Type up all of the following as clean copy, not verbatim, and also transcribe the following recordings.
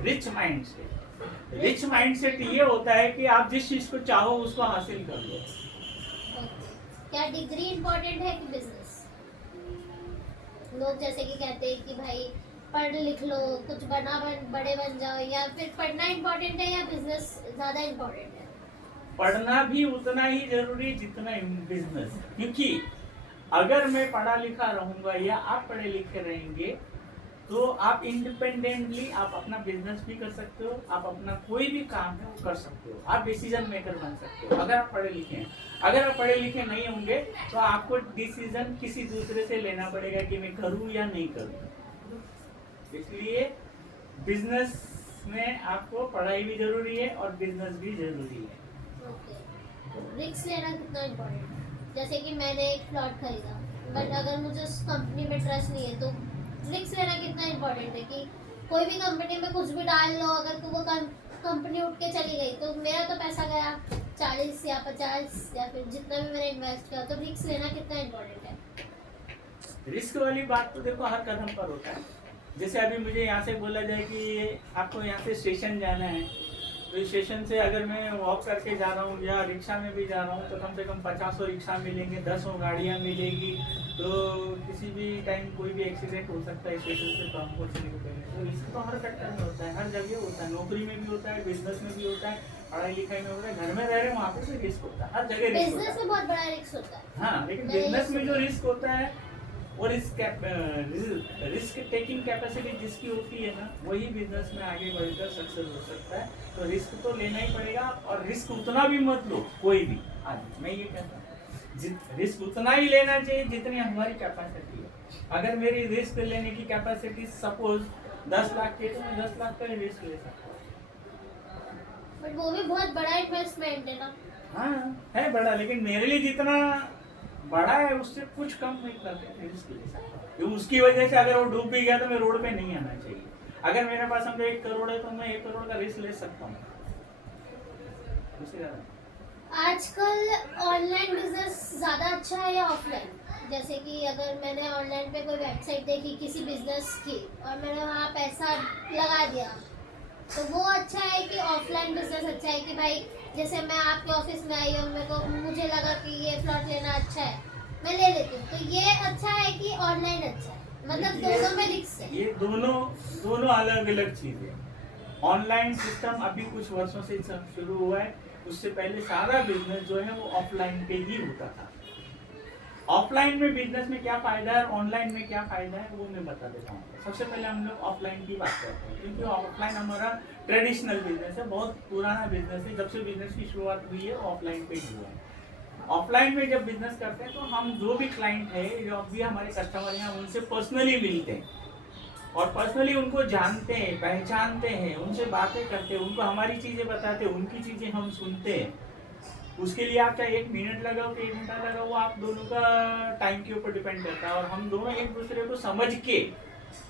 Rich mindset. Rich mindset ये होता है कि आप जिस चीज को चाहो उसको हासिल कर लो। क्या डिग्री इम्पोर्टेंट है कि बिजनेस? लोग जैसे कि कहते हैं कि भाई पढ़ लिख लो, कुछ बड़े बन जाओ, या फिर पढ़ना इम्पोर्टेंट है या बिजनेस ज़्यादा इम्पोर्टेंट है? पढ़ना भी उतना ही जरूरी जितना बिजनेस, क्योंकि अगर मैं पढ़ा लिखा रहूंगा या आप पढ़े लिखे रहेंगे तो आप इंडिपेंडेंटली आप अपना बिजनेस भी कर सकते हो, आप अपना कोई भी काम है वो कर सकते हो, आप डिसीजन मेकर बन सकते हो अगर आप पढ़े लिखे हैं। अगर आप पढ़े लिखे नहीं होंगे तो आपको डिसीजन किसी दूसरे से लेना पड़ेगा कि मैं करूं या नहीं करूं। इसलिए बिजनेस में आपको पढ़ाई भी जरूरी है और बिजनेस भी जरूरी है। रिस्क लेना कितना इम्पोर्टेंट है? जैसे कि मैंने एक प्लॉट खरीदा, बट अगर मुझे उस कंपनी में ट्रस्ट नहीं है, तो रिस्क लेना कितना इम्पोर्टेंट है कि कोई भी कंपनी में कुछ भी डाल लो, अगर तो वो कंपनी उठ के चली गई तो मेरा तो पैसा गया 40 या 50 या फिर जितना भी मैंने इन्वेस्ट किया। तो रिस्क लेना कितना इम्पोर्टेंट है? रिस्क वाली बात तो देखो हर कदम पर होता है। जैसे अभी मुझे यहाँ से बोला जाए कि आपको यहाँ से स्टेशन जाना है, तो स्टेशन से अगर मैं वॉक करके जा रहा हूँ या रिक्शा में भी जा रहा हूँ तो कम से कम 50 रिक्शा मिलेंगे, 10 गाड़ियाँ मिलेगी, तो किसी भी टाइम कोई भी एक्सीडेंट हो सकता है स्टेशन से काम पहुँचने के पहले। तो रिस्क तो हर सेक्टर में होता है, हर जगह होता है, नौकरी में भी होता है, बिजनेस में भी होता है, पढ़ाई लिखाई में होता है, घर में रह रहे वहाँ पे भी रिस्क होता है, हर जगह रिस्क होता बिजनेस में बहुत बड़ा रिस्क होता है। है। हाँ, लेकिन बिजनेस में जो रिस्क होता है और रिस्क टेकिंग कैपेसिटी जिसकी होती है ना, वही बिजनेस में आगे बढ़कर सक्सेस हो सकता है। तो रिस्क तो लेना ही पड़ेगा, और रिस्क उतना भी मत लो कोई भी। आज मैं ये कहता हूँ रिस्क उतना ही लेना चाहिए जितनी हमारी कैपेसिटी है। अगर मेरी रिस्क लेने की कैपेसिटी सपोज 10 लाख की, तो मैं 10 लाख का रिस्क ले सकता हूँ। बट वो भी बहुत बड़ा इन्वेस्टमेंट है ना। हाँ है बड़ा, लेकिन मेरे लिए जितना बड़ा है उससे कुछ कम नहीं करते रिस्क ले सकता हूँ। उसकी वजह से अगर वो डूब भी गया तो मैं रोड पे नहीं आना चाहिए। अगर मेरे पास समझो 1 करोड़ है तो मैं 1 करोड़ का रिस्क ले सकता हूँ। आजकल ऑनलाइन बिजनेस ज़्यादा अच्छा है या ऑफलाइन? जैसे कि अगर मैंने ऑनलाइन पे कोई वेबसाइट देखी किसी बिजनेस की और मैंने वहाँ पैसा लगा दिया, तो वो अच्छा है कि ऑफलाइन बिजनेस अच्छा है? कि भाई जैसे मैं आपके ऑफिस में आई हूँ, मेरे को मुझे लगा कि ये प्लॉट लेना अच्छा है, मैं ले लेती हूँ, तो ये अच्छा है कि ऑनलाइन अच्छा है? मतलब दोनों में रिस्क है। ये दोनों अलग अलग चीजें। ऑनलाइन सिस्टम अभी कुछ वर्षों से शुरू हुआ है, उससे पहले सारा बिजनेस जो है वो ऑफलाइन पे ही होता था। ऑफलाइन में बिजनेस में क्या फायदा है, ऑनलाइन में क्या फायदा है, वो मैं बता देता हूँ। सबसे पहले हम लोग ऑफलाइन की बात करते हैं, क्योंकि ऑफलाइन हमारा ट्रेडिशनल बिजनेस है, बहुत पुराना बिजनेस है। जब से बिजनेस की शुरुआत हुई है ऑफलाइन पे ही हुआ है। ऑफलाइन में जब बिजनेस करते हैं तो हम जो भी क्लाइंट है, जो भी हमारे कस्टमर हैं, उनसे पर्सनली मिलते हैं और पर्सनली उनको जानते हैं, पहचानते हैं, उनसे बातें करते हैं, उनको हमारी चीजें बताते हैं, उनकी चीजें हम सुनते हैं। उसके लिए आप चाहे 1 मिनट लगाओ कि 1 घंटा लगाओ, वो आप दोनों का टाइम के ऊपर डिपेंड करता है। और हम दोनों एक दूसरे को समझ के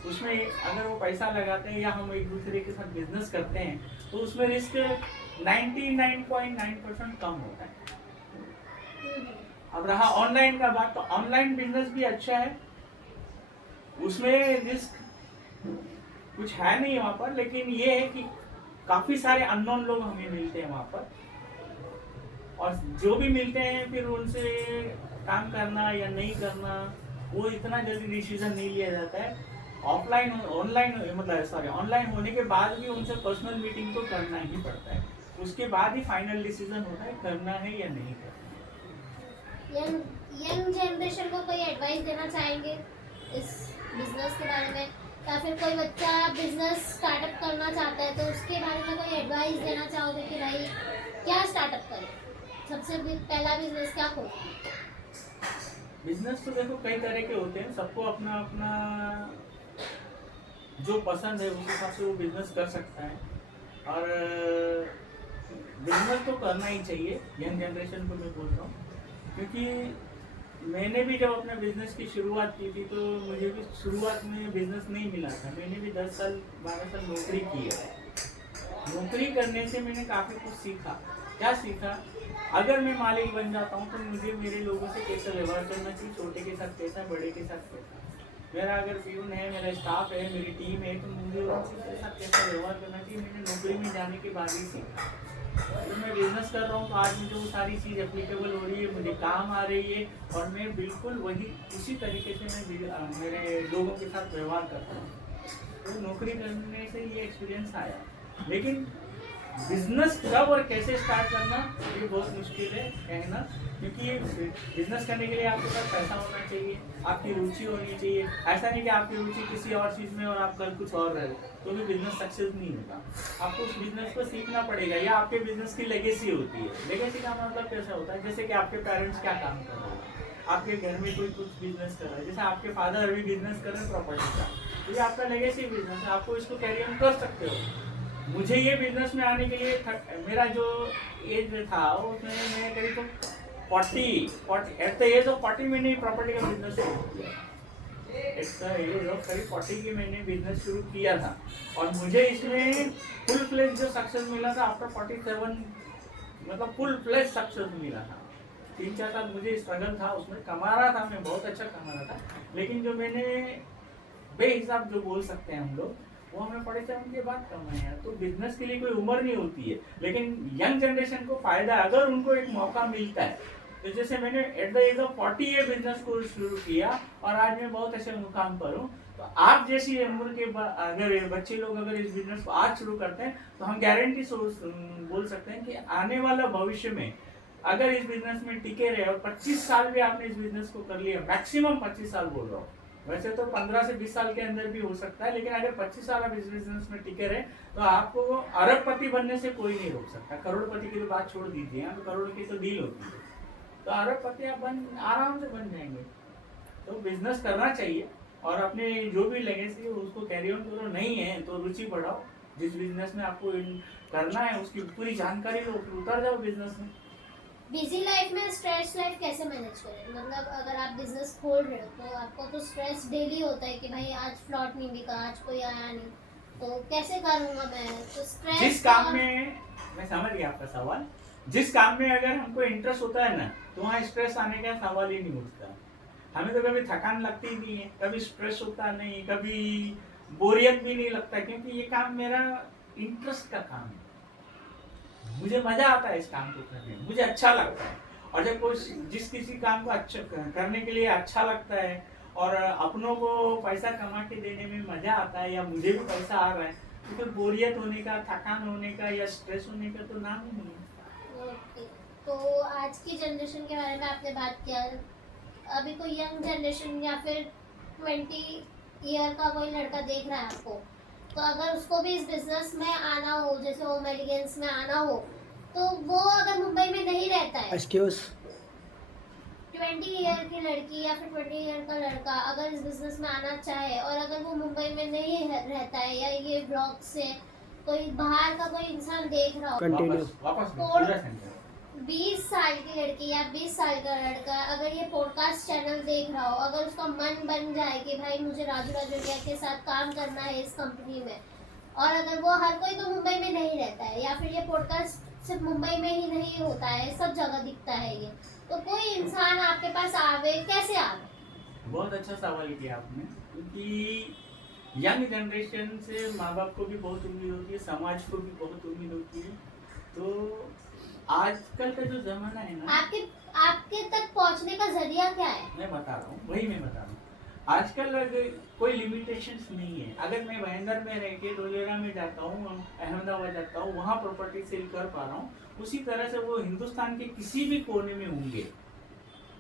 उसमें अगर वो पैसा लगाते हैं या हम एक दूसरे के साथ बिजनेस करते हैं तो उसमें रिस्क 99.9% कम होता है। अब रहा ऑनलाइन का बात, तो ऑनलाइन बिजनेस भी अच्छा है, उसमें रिस्क कुछ है नहीं वहां पर, लेकिन ये है कि काफी सारे अननोन लोग हमें मिलते हैं वहां पर, और जो भी मिलते हैं फिर उनसे काम करना या नहीं करना वो इतना जल्दी डिसीजन नहीं लिया जाता है। ऑफलाइन ऑनलाइन मतलब सॉरी ऑनलाइन होने के बाद भी उनसे पर्सनल मीटिंग तो करना ही पड़ता है, उसके बाद ही फाइनल डिसीजन होता है करना है या नहीं करना। यंग जनरेशन को कोई एडवाइस देना चाहेंगे इस बिजनेस के बारे में, या फिर कोई बच्चा बिजनेस स्टार्टअप करना चाहता है तो उसके बारे में कोई एडवाइस देना चाहोगे कि भाई क्या स्टार्टअप करें? सबसे पहला बिजनेस क्या खोलें? बिजनेस तो देखो कई तरह के होते हैं, सबको अपना अपना जो पसंद है उस हिसाब से वो बिजनेस कर सकता है, और बिजनेस तो करना ही चाहिए यंग जनरेशन को मैं बोलता हूँ। क्योंकि मैंने भी जब अपने बिजनेस की शुरुआत की थी तो मुझे भी शुरुआत में बिजनेस नहीं मिला था। मैंने भी 10 साल 12 साल नौकरी की है। नौकरी करने से मैंने काफ़ी कुछ सीखा। क्या सीखा? अगर मैं मालिक बन जाता हूँ तो मुझे मेरे लोगों से कैसा व्यवहार करना चाहिए, छोटे के साथ कैसा, बड़े के साथ कैसा। मेरा अगर प्यून है, मेरा स्टाफ है, मेरी टीम है, तो मुझे उनके साथ कैसा व्यवहार करना चाहिए मैंने नौकरी में जाने के बाद ही सीखा। तो मैं बिजनेस कर रहा हूँ तो आज मुझे वो सारी चीज़ एप्लीकेबल हो रही है, मुझे काम आ रही है, और मैं बिल्कुल वही उसी तरीके से मैं मेरे लोगों के साथ व्यवहार करता हूँ। तो नौकरी करने से ये एक्सपीरियंस आया। लेकिन बिजनेस कब और कैसे स्टार्ट करना ये बहुत मुश्किल है कहना, क्योंकि बिजनेस करने के लिए आपके पास पैसा होना चाहिए, आपकी रुचि होनी चाहिए। ऐसा नहीं कि आपकी रुचि किसी और चीज़ में और आप कल कुछ और रहे तो भी बिजनेस सक्सेस नहीं होगा। आपको उस बिजनेस को सीखना पड़ेगा, या आपके बिजनेस की लेगेसी होती है। लेगेसी का मतलब कैसा होता है, जैसे कि आपके पेरेंट्स क्या काम कर रहे हैं, आपके घर में कोई कुछ बिजनेस कर रहा है, जैसे आपके फादर अभी बिजनेस कर रहे हैं प्रॉपर्टी का, तो ये आपका लेगेसी बिजनेस है, आपको इसको कैरी ऑन कर सकते हो। मुझे ये बिजनेस में आने के लिए मेरा जो एज था उसमें मैं करीब तो 40 एट द एज ऑफ 40 मैंने प्रॉपर्टी का बिजनेस शुरू किया। एट द एज ऑफ करीब 40 की मैंने बिजनेस शुरू किया था, और मुझे इसमें फुल फ्लेज जो सक्सेस मिला था आफ्टर 47, मतलब फुल फ्लेज सक्सेस मिला था। 3-4 साल मुझे स्ट्रगल था, उसमें कमा रहा था, मैं बहुत अच्छा कमा रहा था, लेकिन जो मैंने बेहिसाब जो बोल सकते हैं हम लोग, वो हमें 47 के बाद कमाए हैं। तो बिजनेस के लिए कोई उम्र नहीं होती है, लेकिन यंग जनरेशन को फायदा अगर उनको एक मौका मिलता है। तो जैसे मैंने एट द एज ऑफ 40 ये बिजनेस को शुरू किया, और आज मैं बहुत अच्छे मुकाम पर हूँ। तो आप जैसी उम्र के अगर बच्चे लोग अगर इस बिजनेस को आज शुरू करते हैं, तो हम गारंटी बोल सकते हैं कि आने वाला भविष्य में अगर इस बिजनेस में टिके रहे, और 25 साल भी आपने इस बिजनेस को कर लिया, मैक्सिमम 25 साल बोल रहा हूँ, वैसे तो 15 से 20 साल के अंदर भी हो सकता है, लेकिन अगर 25 साल आप इस बिजनेस में टिके रहे, तो आपको अरबपति बनने से कोई नहीं रोक सकता। करोड़पति की तो बात छोड़ दीजिए, तो करोड़ की तो डील होती है, तो अरबपति आप आराम से बन जाएंगे। तो बिजनेस करना चाहिए, और अपने जो भी लेगेसी है उसको कैरी ऑन करो। नहीं है तो रुचि बढ़ाओ, जिस बिजनेस में आपको करना है उसकी पूरी जानकारी लो, फिर उतर जाओ बिजनेस में। बिजी लाइफ में स्ट्रेस लाइफ कैसे मैनेज करें? मतलब अगर आप बिजनेस खोल रहे हो तो आपको तो स्ट्रेस डेली होता है कि भाई आज प्लॉट नहीं बिका, आज कोई आया नहीं, तो कैसे करूँगा मैं? तो स्ट्रेस जिस काम में, मैं समझ गया आपका सवाल, जिस काम में अगर हमको इंटरेस्ट होता है ना, तो वहाँ स्ट्रेस आने का सवाल ही नहीं उठता। हमें तो कभी थकान लगती ही नहीं है, कभी स्ट्रेस होता नहीं, कभी बोरियत भी नहीं लगता, क्योंकि ये काम मेरा इंटरेस्ट का काम है। मुझे मजा आता है इस काम को करने में, मुझे अच्छा लगता है। और जब कोई जिस किसी काम को अच्छा करने के लिए अच्छा लगता है, और अपनों को पैसा कमा के देने में मजा आता है, या मुझे भी पैसा आ रहा है, तो फिर बोरियत होने का, थकान होने का या स्ट्रेस होने का तो नाम ही नहीं है। ओके, तो आज की जनरेशन के बारे में आपने बात किया। अभी कोई यंग जनरेशन या फिर 20 ईयर का कोई लड़का देख रहा है आपको, तो अगर उसको भी इस बिजनेस में आना हो, जैसे होम एलिगेंस में आना हो, तो वो अगर मुंबई में नहीं रहता है, 20 ईयर की लड़की या फिर 20 ईयर का लड़का अगर इस बिजनेस में आना चाहे, और अगर वो मुंबई में नहीं रहता है, या ये ब्लॉग से कोई बाहर का कोई इंसान देख रहा हो, वापस 20 साल की लड़की या 20 साल का लड़का अगर ये पॉडकास्ट चैनल देख रहा हो, अगर उसका मन बन जाए कि भाई मुझे राजू राजौरिया के साथ काम करना है इस कंपनी में, और अगर वो, हर कोई तो मुंबई में नहीं रहता है, या फिर ये पॉडकास्ट सिर्फ मुंबई में ही नहीं होता है, सब जगह दिखता है ये, तो कोई इंसान आपके पास आवे, कैसे आवे? बहुत अच्छा सवाल किया आपने, क्योंकि यंग जनरेशन से माँ बाप को भी बहुत उम्मीद होती है, समाज को भी बहुत उम्मीद होती है। तो आजकल का जो जमाना है ना, आपके तक पहुंचने का जरिया क्या है? मैं बता रहा हूँ, वही मैं बता रहा हूँ। आजकल कोई लिमिटेशंस नहीं है। अगर मैं भाईंदर में रह के धोलेरा में जाता हूँ, अहमदाबाद जाता हूँ, वहाँ प्रॉपर्टी सेल कर पा रहा हूँ, उसी तरह से वो हिंदुस्तान के किसी भी कोने में होंगे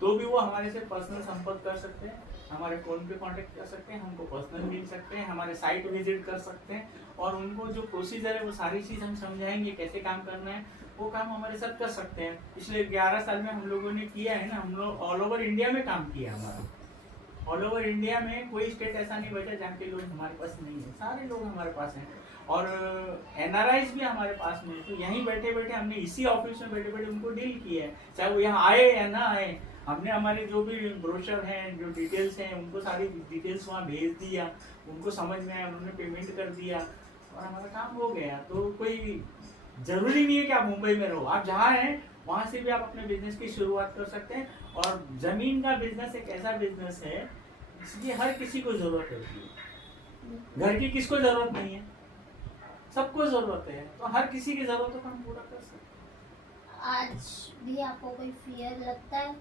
तो भी वो हमारे से पर्सनल संपर्क कर सकते हैं, हमारे फ़ोन पे कांटेक्ट कर सकते हैं, हमको पर्सनल मिल सकते हैं, हमारे साइट विजिट कर सकते हैं, और उनको जो प्रोसीजर है वो सारी चीज़ हम समझाएंगे, कैसे काम करना है, वो काम हमारे साथ कर सकते हैं। पिछले 11 साल में हम लोगों ने किया है ना, हम लोग ऑल ओवर इंडिया में काम किया है। हमारा ऑल ओवर इंडिया में कोई स्टेट ऐसा नहीं बचा जहाँ के लोग हमारे पास नहीं है, सारे लोग हमारे पास हैं, और NRIs भी हमारे पास में। तो यहीं बैठे बैठे हमने इसी ऑफिस में बैठे बैठे उनको डील किया है, चाहे वो यहाँ आए या ना आए। हमने हमारे जो भी ब्रोशर हैं, जो डिटेल्स हैं, उनको सारी डिटेल्स वहाँ भेज दिया, उनको समझ में आया, उन्होंने पेमेंट कर दिया, और हमारा काम हो गया। तो कोई ज़रूरी नहीं है कि आप मुंबई में रहो, आप जहाँ हैं वहाँ से भी आप अपने बिजनेस की शुरुआत कर सकते हैं। और ज़मीन का बिजनेस एक ऐसा बिजनेस है इसलिए हर किसी को जरूरत होती है। घर की किसको जरूरत नहीं है? सबको जरूरत है, तो हर किसी की जरूरतों को हम पूरा कर सकते आज भी आपको कोई फियर लगता है? हैं।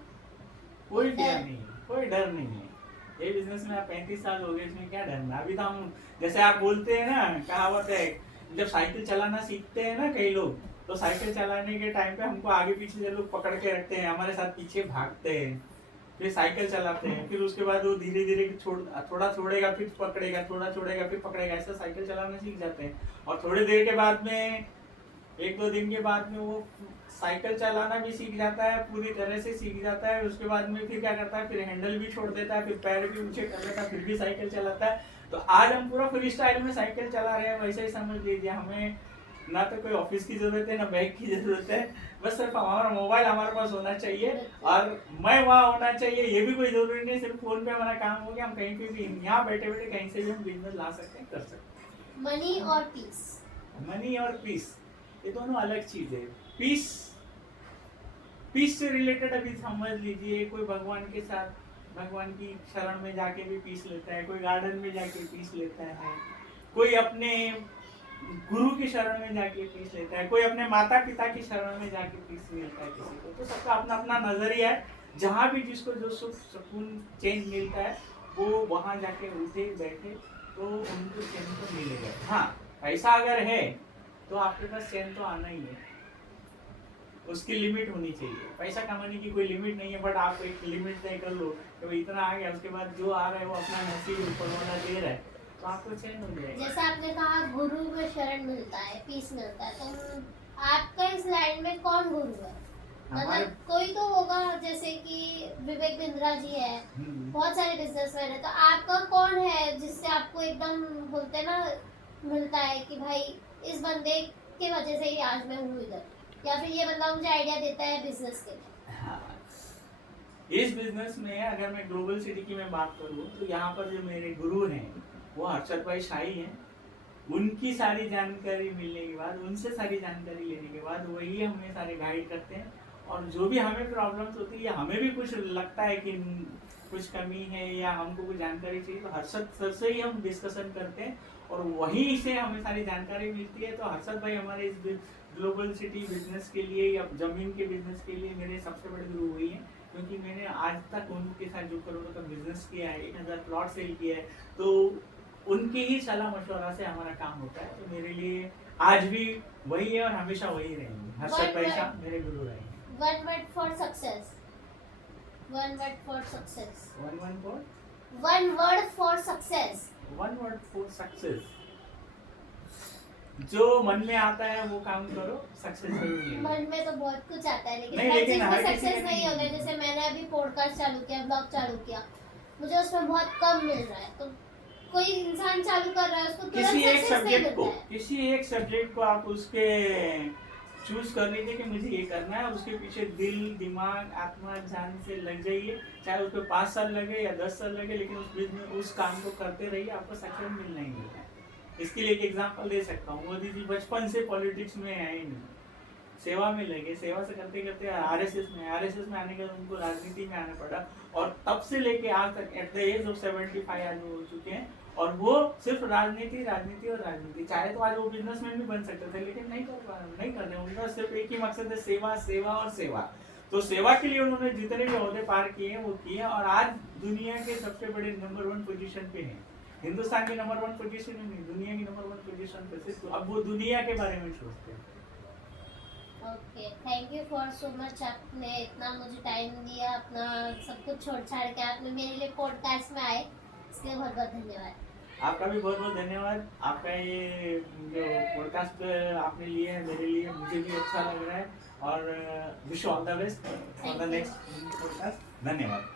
कोई डर नहीं है, कोई डर नहीं है। ये बिजनेस में आप 35 साल हो गए, इसमें क्या डरना। अभी तो हम, जैसे आप बोलते हैं ना, कहावत है, जब साइकिल चलाना सीखते हैं ना कई लोग, तो साइकिल चलाने के टाइम पे हमको आगे पीछे से लोग पकड़ के रखते हैं, हमारे साथ पीछे भागते हैं, फिर साइकिल चलाते हैं, फिर उसके बाद वो धीरे धीरे थोड़ा छोड़ेगा, फिर पकड़ेगा, थोड़ा छोड़ेगा, फिर पकड़ेगा, ऐसा साइकिल चलाना सीख जाते हैं। और थोड़ी देर के बाद में, 1-2 दिन के बाद में वो साइकिल चलाना भी सीख जाता है, पूरी तरह से सीख जाता है। उसके बाद में फिर क्या करता है, फिर हैंडल भी छोड़ देता है, फिर पैर भी ऊंचे कर लेता है, फिर भी साइकिल चलाता है। तो आज हम पूरा फ्री स्टाइल में साइकिल चला रहे हैं, वैसे ही समझ लीजिए। हमें ना तो कोई ऑफिस की जरूरत है, ना बैग की जरूरत है, बस सिर्फ हमारा मोबाइल हमारे पास होना चाहिए और मैं वहाँ होना चाहिए। ये भी कोई जरूरी नहीं, सिर्फ फोन पे हमारा काम हो गया, हम कहीं पे भी, यहाँ बैठे बैठे कहीं से भी हम बिजनेस ला सकते हैं, कर सकते हैं। मनी और पीस, मनी और पीस, ये दोनों अलग चीज है। पीस, पीस से रिलेटेड अभी समझ लीजिए, कोई भगवान के साथ, भगवान की शरण में जाके भी पीस लेता है, कोई गार्डन में जाके पीस लेता है, कोई अपने गुरु की शरण में जाके पीस लेता है, कोई अपने माता पिता की शरण में जाके पीस लेता है किसी को। तो सबका अपना अपना नजरिया है, जहाँ भी जिसको जो सुख सुकून चैन मिलता है, वो वहाँ जाके उठे बैठे तो उनको चैन तो मिलेगा। हाँ, पैसा अगर है तो आपके पास चैन तो आना ही है, उसकी लिमिट होनी चाहिए। पैसा कमाने की कोई लिमिट नहीं है, बट आप एक लिमिट तय कर लो कि भाई इतना आ गया, उसके बाद जो आ रहा है वो अपना नसीब ऊपर वाला दे रहा है, तो आपको चैन हो जाएगा। जैसा आपने कहा गुरु में शरण मिलता है, पीस मिलता है, तो आपका इस लाइन में कौन गुरु है? मतलब कोई तो होगा, जैसे कि विवेक बिंद्रा जी है, बहुत सारे बिजनेसमैन है, तो आपका कौन है जिससे आपको एकदम बोलते हैं ना मिलता है कि भाई इस बंदे की वजह से ही आज मैं हूँ इधर, या फिर ये बंदा मुझे आइडिया देता है बिजनेस के लिए? हाँ, इस बिजनेस में अगर मैं ग्लोबल सिटी की मैं बात करूँ तो यहाँ पर जो मेरे गुरु हैं वो हर्षद भाई शाही हैं। उनकी सारी जानकारी मिलने के बाद, उनसे सारी जानकारी लेने के बाद वही हमें सारे गाइड करते हैं। और जो भी हमें प्रॉब्लम्स होती है, हमें भी कुछ लगता है कि कुछ कमी है या हमको कुछ जानकारी चाहिए, तो हर्षद सर से ही हम डिस्कशन करते हैं और वहीं से हमें सारी जानकारी मिलती है। तो हर्षद भाई हमारे इस ग्लोबल सिटी बिजनेस के लिए या जमीन के बिजनेस के लिए मेरे सबसे बड़े गुरु हुई हैं, क्योंकि मैंने आज तक उनके साथ जो करोड़ों का बिजनेस किया है, 1000 प्लॉट सेल किया है, तो उनके ही सलाह मशवरा से हमारा काम होता है। तो मेरे लिए आज भी वही है और हमेशा वही रहेंगे। हर्षद भाई साहब मेरे गुरु रहेंगे। One word for success. One word for success. One for? One word for success. One word for success. जो मन में आता है वो काम करो, सक्सेस जरूर मिलेगी। मन में तो बहुत कुछ आता है, लेकिन नहीं, हर लेकिन चीज हर में किसी सक्सेस में नहीं होगा। जैसे मैंने अभी पॉडकास्ट चालू किया, ब्लॉग चालू किया, मुझे उसमें बहुत कम मिल रहा है। तो कोई इंसान चालू कर रहा है, उसको तुरंत किसी एक सक्सेस नहीं सब्जेक्ट को, मिलता है। किसी एक सब्जेक्ट को आप उसके चूज कर लीजिए कि मुझे ये करना है, और उसके पीछे दिल, दिमाग, आत्मा, जान से लग जाइए। चाहे उसको 5 साल लगे या 10 साल लगे, लेकिन उस बिजनेस, उस काम को करते रहिए, आपको सक्सेस मिलना ही मिलना है। इसके लिए एक एग्जांपल दे सकता हूँ। मोदी जी बचपन से पॉलिटिक्स में आए नहीं, सेवा में लगे, सेवा से करते करते आरएसएस में आने के बाद उनको राजनीति में आना पड़ा, और तब से लेके आज तक एट द एज ऑफ 75 आज वो हो चुके हैं, और वो सिर्फ राजनीति राजनीति और राजनीति। चाहे तो आज वो बिजनेसमैन भी बन सकते थे, लेकिन नहीं कर रहे। उनका सिर्फ एक ही मकसद है, सेवा, सेवा और सेवा। तो सेवा के लिए उन्होंने जितने भी ओहदे पार किए हैं वो किए, और आज दुनिया के सबसे बड़े नंबर 1 पोजीशन पे हैं। हिंदुस्तान की नंबर 1 पोजीशन में नहीं, दुनिया की नंबर 1 पोजीशन पे से। अब वो दुनिया के बारे में सोचते हैं। Okay, thank you for so much. आपने इतना मुझे टाइम दिया, अपना सब कुछ छोड़ छाड़ के आपने मेरे लिए पॉडकास्ट में आए, इसलिए बहुत बहुत धन्यवाद। आपका भी बहुत बहुत धन्यवाद। आपका ये जो पॉडकास्ट आपने लिए है मेरे लिए, मुझे भी अच्छा लग रहा है, और wish all the best for the next podcast. धन्यवाद।